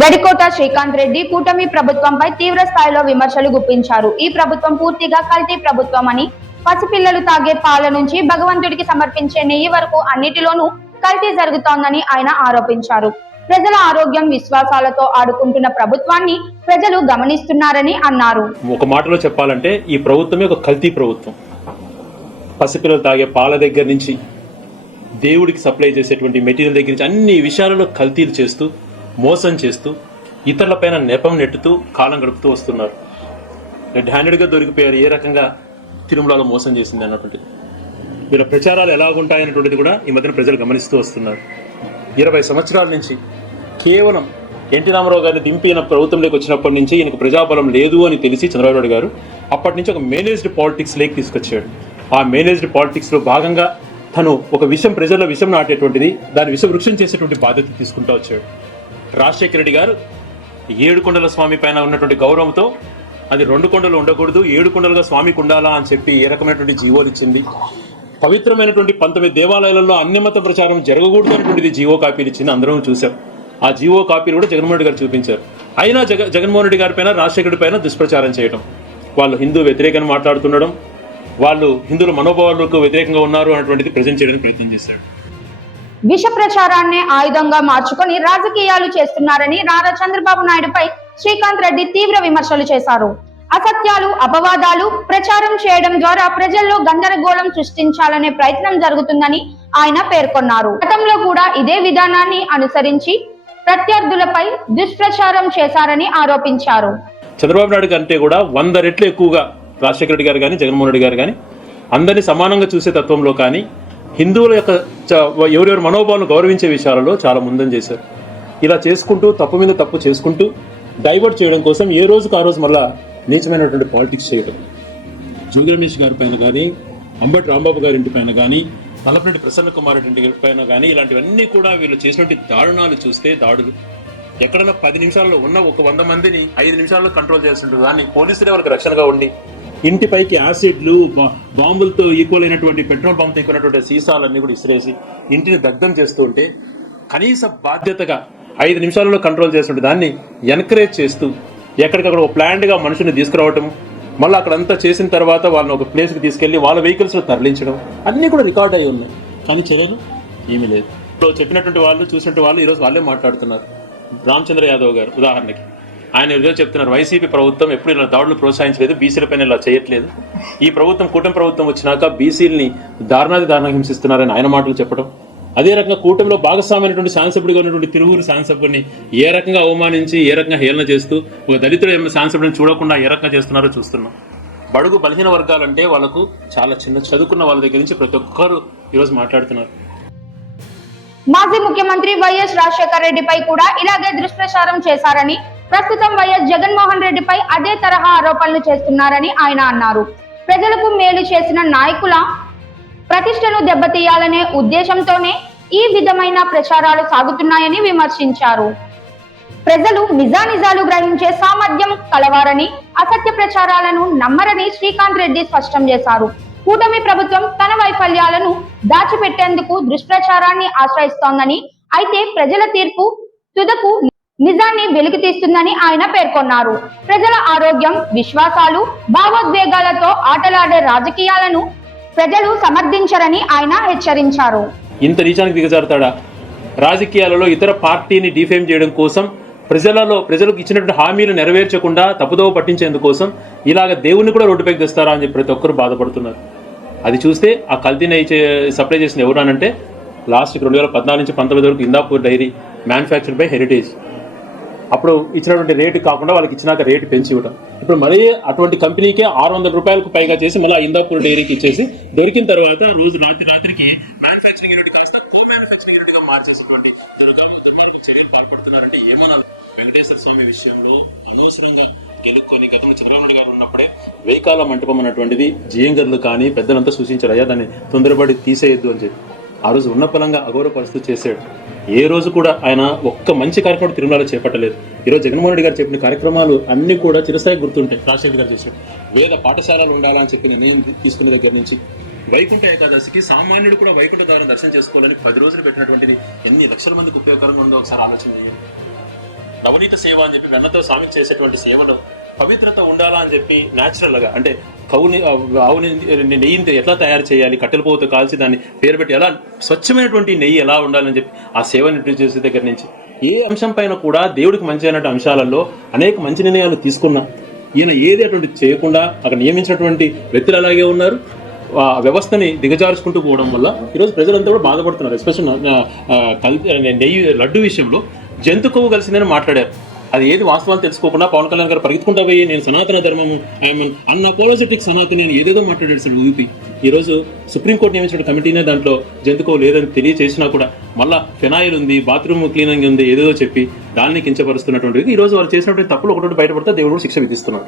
గడికోట శ్రీకాంత్ రెడ్డి కూటమి ప్రభుత్వంపై తీవ్ర స్థాయిలో విమర్శలు గుప్పించారు. ఈ ప్రభుత్వం పూర్తిగా కల్తీ ప్రభుత్వం అని, పసిపిల్లలు తాగే పాల నుంచి భగవంతుడికి సమర్పించే నెయ్యి వరకు అన్నిటిలోనూ కల్తీ జరుగుతోందని ఆయన ఆరోపించారు. ప్రజల ఆరోగ్యం విశ్వాసాలతో ఆడుకుంటున్న ప్రభుత్వాన్ని ప్రజలు గమనిస్తున్నారని అన్నారు. ఒక మాటలో చెప్పాలంటే ఈ ప్రభుత్వమే ఒక కల్తీ ప్రభుత్వం. పసిపిల్లలు తాగే పాల దగ్గర నుంచి దేవుడికి సప్లై చేసేటువంటి మెటీరియల్ దగ్గర నుంచి అన్ని విషయాలలో కల్తీలు చేస్తూ, మోసం చేస్తూ, ఇతరులపైన నెపం నెట్టుతూ కాలం గడుపుతూ వస్తున్నారు. రెడ్ హ్యాండెడ్గా దొరికిపోయారు ఏ రకంగా తిరుమలలో మోసం చేసింది అన్నటువంటిది. వీళ్ళ ప్రచారాలు ఎలాగుంటాయన్నటువంటిది కూడా ఈ మధ్యన ప్రజలు గమనిస్తూ వస్తున్నారు. 20 సంవత్సరాల నుంచి కేవలం ఎన్టీ రామారావు గారిని దింపిన ప్రభుత్వంలోకి వచ్చినప్పటి నుంచి ఈయనకు ప్రజాబలం లేదు అని తెలిసి చంద్రబాబు నాయుడు గారు అప్పటి నుంచి ఒక మేనేజ్డ్ పాలిటిక్స్ లేక్ తీసుకొచ్చాడు. ఆ మేనేజ్డ్ పాలిటిక్స్లో భాగంగా తను ఒక విషయం, ప్రజల్లో విషయం నాటేటువంటిది, దాని విషవృక్షం చేసేటువంటి బాధ్యత తీసుకుంటూ వచ్చాడు. రాజశేఖర రెడ్డి గారు 7 కొండల స్వామి పైన ఉన్నటువంటి గౌరవంతో అది 2 కొండలు ఉండకూడదు, 7 కొండలుగా స్వామికి ఉండాలా అని చెప్పి ఏ రకమైనటువంటి జీవోలు ఇచ్చింది. పవిత్రమైనటువంటి 19 దేవాలయాలలో అన్యమత ప్రచారం జరగకూడదు అనేటువంటిది జీవో కాపీలు ఇచ్చింది. అందరం చూసాం. ఆ జీవో కాపీలు కూడా జగన్మోహన్ రెడ్డి గారు చూపించారు. అయినా జగన్మోహన్ రెడ్డి గారి పైన, రాజశేఖర రెడ్డి పైన దుష్ప్రచారం చేయడం, వాళ్ళు హిందూ వ్యతిరేకంగా మాట్లాడుతుండడం, వాళ్ళు హిందువుల మనోభావాలకు వ్యతిరేకంగా ఉన్నారు అనేటువంటిది ప్రజెంట్ చేయడానికి ప్రయత్నం చేశాడు. విష ప్రచారాన్ని ఆయుధంగా మార్చుకొని రాజకీయాలు చేస్తున్నారని నారా చంద్రబాబు నాయుడుపై శ్రీకాంత్ రెడ్డి తీవ్ర విమర్శలు చేశారు. అసత్యాలు, అపవాదాలు ప్రచారం చేయడం ద్వారా ప్రజల్లో గందరగోళం సృష్టించాలనే ప్రయత్నం జరుగుతుందని ఆయన పేర్కొన్నారు. గతంలో కూడా ఇదే విధానాన్ని అనుసరించి ప్రత్యర్థులపై దుష్ప్రచారం చేశారని ఆరోపించారు. చంద్రబాబు నాయుడు కంటే కూడా 100 రెట్లు ఎక్కువగా రాజశేఖర రెడ్డి గారు కానీ, జగన్మోహన్ రెడ్డి గారు కానీ అందరినీ సమానంగా చూసే తత్వంలో కానీ, హిందువుల యొక్క ఎవరెవరి మనోభావాలను గౌరవించే విషయాలలో చాలా ముందని చేశారు. ఇలా చేసుకుంటూ, తప్పు మీద తప్పు చేసుకుంటూ డైవర్ట్ చేయడం కోసం ఏ రోజుకు ఆ రోజు మళ్ళా నీచమైనటువంటి పాలిటిక్స్ చేయడం. జోగి రమేష్ గారి పైన కానీ, అంబటి రాంబాబు గారి ఇంటి పైన కానీ, నల్లపరెడ్డి ప్రసన్న కుమార్ రెడ్డి ఇంటి పైన కానీ ఇలాంటివన్నీ కూడా వీళ్ళు చేసినటువంటి దారుణాలు చూస్తే, దాడులు ఎక్కడైనా 10 నిమిషాల్లో ఉన్న ఒక 100 మందిని 5 నిమిషాల్లో కంట్రోల్ చేస్తుంటారు. దాన్ని పోలీసులే వాళ్ళకి రక్షణగా ఉండి ఇంటిపైకి యాసిడ్లు, బాంబులతో ఈక్వల్ అయినటువంటి, పెట్రోల్ బాంబుతో ఈక్వల్ అయినటువంటి సీసాలన్నీ కూడా ఇసిరేసి ఇంటిని దగ్ధం చేస్తూ ఉంటే కనీస బాధ్యతగా 5 నిమిషాలలో కంట్రోల్ చేస్తుంటే దాన్ని ఎన్కరేజ్ చేస్తూ ఎక్కడికక్కడ ఒక ప్లాన్డ్గా మనుషుని తీసుకురావటం, మళ్ళీ అక్కడంతా చేసిన తర్వాత వాళ్ళని ఒక ప్లేస్కి తీసుకెళ్లి వాళ్ళ వెహికల్స్లో తరలించడం అన్నీ కూడా రికార్డ్ అయి ఉన్నాయి. కానీ చర్యలు ఏమీ లేదు. ఇప్పుడు చెప్పినటువంటి వాళ్ళు, చూసినటువంటి వాళ్ళు ఈరోజు వాళ్ళే మాట్లాడుతున్నారు. రామచంద్ర యాదవ్ గారు ఉదాహరణకి ఆయన ఈరోజు చెప్తున్నారు, వైసీపీ ప్రభుత్వం ఎప్పుడు ఇలా దాడులు ప్రోత్సహించలేదు, బీసీలపైన ఇలా చేయట్లేదు. ఈ ప్రభుత్వం, కూటమి ప్రభుత్వం వచ్చినాక బీసీలని దారుణంగా హింసిస్తున్నారని ఆయన మాటలు చెప్పడం. అదే రకంగా కూటమిలో భాగస్వామైనటువంటి శాసనసభ్యుడిగా ఉన్నటువంటి తిరువురు శాసనసభ్యుడిని ఏ రకంగా అవమానించి, ఏ రకంగా హేళన చేస్తూ, ఒక దళితుడు శాసనసభ్యుడిని చూడకుండా ఏ రకంగా చేస్తున్నారో చూస్తున్నాం. బడుగు బలహీన వర్గాలంటే వాళ్ళకు చాలా చిన్న చదువుకున్న వాళ్ళ దగ్గర నుంచి ప్రతి ఒక్కరు ఈరోజు మాట్లాడుతున్నారు. మాజీ ముఖ్యమంత్రి వైఎస్ రాజశేఖర రెడ్డిపై కూడా ఇలాగే దుష్ప్రచారం చేశారని, ప్రస్తుతం వైఎస్ జగన్మోహన్ రెడ్డిపై అదే తరహా ఆరోపణలు చేస్తున్నారని ఆయన అన్నారు. ప్రజలకు మేలు చేసిన నాయకుల ప్రతిష్టను దెబ్బతీయాలనే ఉద్దేశంతోనే ఈ విధమైన ప్రచారాలు సాగుతున్నాయని విమర్శించారు. ప్రజలు నిజానిజాలు గ్రహించే సామర్థ్యం కలవారని, అసత్య ప్రచారాలను నమ్మరని శ్రీకాంత్ రెడ్డి స్పష్టం చేశారు. కూటమి ప్రభుత్వం తన వైఫల్యాలను దాచిపెట్టేందుకు దుష్ప్రచారాన్ని ఆశ్రయిస్తోందని, అయితే ప్రజల తీర్పు తుదకు నిజాన్ని వెలికి తీస్తుందని ఆయన పేర్కొన్నారు. ప్రజల ఆరోగ్యం, విశ్వాసాలు, భావోద్వేగాలతో ఆటలాడే రాజకీయాలను ప్రజలు సమర్థించరని ఆయన హెచ్చరించారు. ఇంత నీచానికి దిగజారుతాడా? రాజకీయాలలో ఇతర పార్టీని డిఫేమ్ చేయడం కోసం, ప్రజలకు ఇచ్చినటువంటి హామీలు నెరవేర్చకుండా తప్పుదోవ పట్టించేందుకోసం ఇలాగ దేవుణ్ణి కూడా రోడ్డుపైకి తెస్తారా అని చెప్పి ప్రతి ఒక్కరు బాధపడుతున్నారు. అది చూస్తే ఆ కల్తీని సప్లై చేసిన ఎవరు అనంటే లాస్ట్ 2014 నుంచి 19 వరకు Indapur dairy manufactured by Heritage. అప్పుడు ఇచ్చినటువంటి రేటు కాకుండా వాళ్ళకి ఇచ్చినాక రేటు పెంచి ఇవ్వడం. ఇప్పుడు మరీ అటువంటి కంపెనీకే 600 రూపాయలకు పైగా చేసి మళ్ళీ ఇందాపూర్ డైరీకి ఇచ్చేసి దొరికిన తర్వాత రోజు రాత్రికి మ్యానుఫ్యాక్చరింగ్ యూనిట్ కాస్త కో మ్యానుఫ్యాక్చరింగ్ యూనిట్ గా మార్చేసినటువంటి చర్యలు పాల్పడుతున్నారంటే ఏమన్నా? వెంకటేశ్వర స్వామి విషయంలో అనవసరంగా గెలుక్కొని గతంలో చంద్రబాబు నాయుడు గారు ఉన్నప్పుడే వేకాల మంటపం అన్నటువంటిది జియంగర్లు కానీ పెద్దలంతా సూచించారు, అయ్యా దాన్ని తొందరపడి తీసేయద్దు అని చెప్పి. ఆ రోజు ఉన్న పలంగా అగౌరవపరుస్తూ చేశాడు. ఏ రోజు కూడా ఆయన ఒక్క మంచి కార్యక్రమం తిరుమలలో చేపట్టలేదు. ఈరోజు జగన్మోహన్ రెడ్డి గారు చెప్పిన కార్యక్రమాలు అన్ని కూడా చిరస్థాయి గుర్తుంటాయి. రాజశేఖర్ గారు చేశాడు. వేద పాఠశాలలు ఉండాలని చెప్పి నిర్ణయం తీసుకునే దగ్గర నుంచి వైకుంఠ ఏకాదశికి సామాన్యుడు కూడా వైకుంఠ ద్వారా దర్శనం చేసుకోవాలని 10 రోజులు పెట్టినటువంటిది ఎన్ని లక్షల మందికి ఉపయోగకరంగా ఉందో ఒకసారి ఆలోచన చేయండి. నవనీత సేవ అని చెప్పి వెన్నతో స్వామి చేసేటువంటి సేవను పవిత్రత ఉండాలా అని చెప్పి న్యాచురల్ గా అంటే ఆవుని నెయ్యిని ఎట్లా తయారు చేయాలి, కట్టెల పోత కాల్చి దాన్ని పేరు పెట్టి ఎలా స్వచ్ఛమైనటువంటి నెయ్యి ఎలా ఉండాలని చెప్పి ఆ సేవని చేసే దగ్గర నుంచి ఏ అంశం పైన కూడా దేవుడికి మంచి అయినటువంటి అంశాలలో అనేక మంచి నిర్ణయాలు తీసుకున్నా ఈయన ఏది అటువంటి చేయకుండా అక్కడ నియమించినటువంటి వ్యక్తులు అలాగే ఉన్నారు. ఆ వ్యవస్థని దిగజార్చుకుంటూ పోవడం వల్ల ఈరోజు ప్రజలంతా కూడా బాధపడుతున్నారు. ఎస్పెషల్ నెయ్యి లడ్డు విషయంలో జంతు కొవ్వు కలిసిందని మాట్లాడారు. అది ఏది వాస్తవాలు తెలుసుకోకుండా పవన్ కళ్యాణ్ గారు పరిగెత్తుకుంటా పోయి నేను సనాతన ధర్మము ఐఎమ్ అన్అపోలోజెటిక్ సనాతని అని ఏదేదో మాట్లాడాడు సార్ ఊపి. ఈరోజు సుప్రీంకోర్టు నియమించిన కమిటీనే దాంట్లో జంతుకోవు లేదని తెలియచేసినా కూడా మళ్ళా ఫెనాయిల్ ఉంది, బాత్రూమ్ క్లీనింగ్ ఉంది, ఏదేదో చెప్పి దాన్ని కించపరుస్తున్నటువంటి ఈ రోజు వాళ్ళు చేసినటువంటి తప్పులు ఒకటి బయటపడితే దేవుడు శిక్ష విధిస్తున్నారు.